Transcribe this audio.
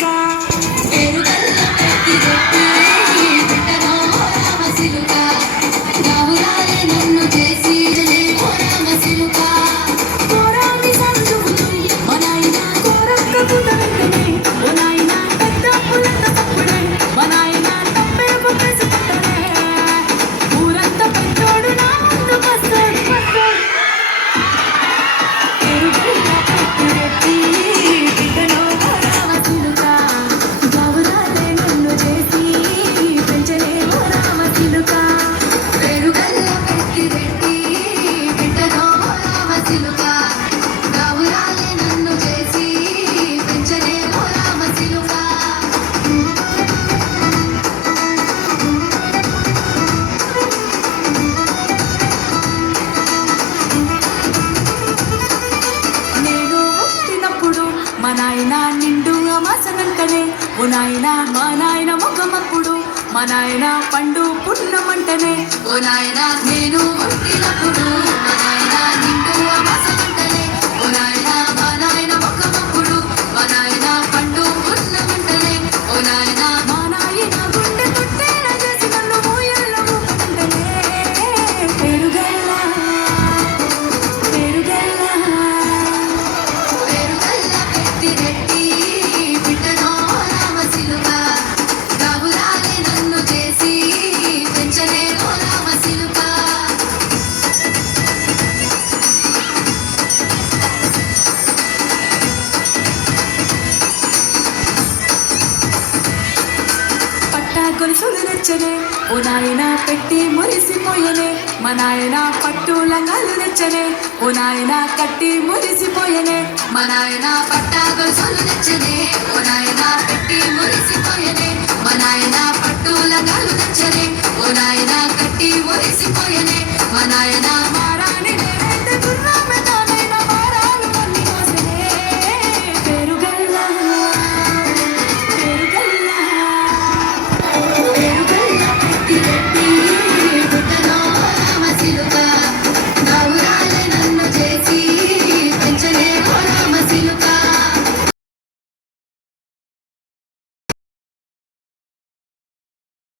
సిలుక మా నాయన నిండు అమాసనంటనే ఓ నాయన మా నాయన ముఖమప్పుడు మా నాయన పండు పున్నమంటనే ఓ నాయన నేను పుట్టినప్పుడు మా నాయన నిండు అమాసనంటనే ఓ నాయన మా నాయన ముఖమప్పుడు మా నాయన పండు పున్నమంటనే ఓ నాయన మా నాయన గుండె తొట్టేల చేసి నన్ను మోయల్ల ఊపమంటనే పెరుగల్ల పెరుగల్ల గొలుసులు తెచ్చనే ఓ నాయన పెట్టి మురిసిపోయనే మా నాయన పట్టు లంగాలు తెచ్చనే ఓ నాయన కట్టి మురిసిపోయనే మా నాయన పట్ట గొలుసులు తెచ్చనే ఓ నాయన పెట్టి మురిసిపోయనే మా నాయన పట్టు లంగాలు తెచ్చనే ఓ నాయన కట్టి మురిసిపోయనే మా నాయన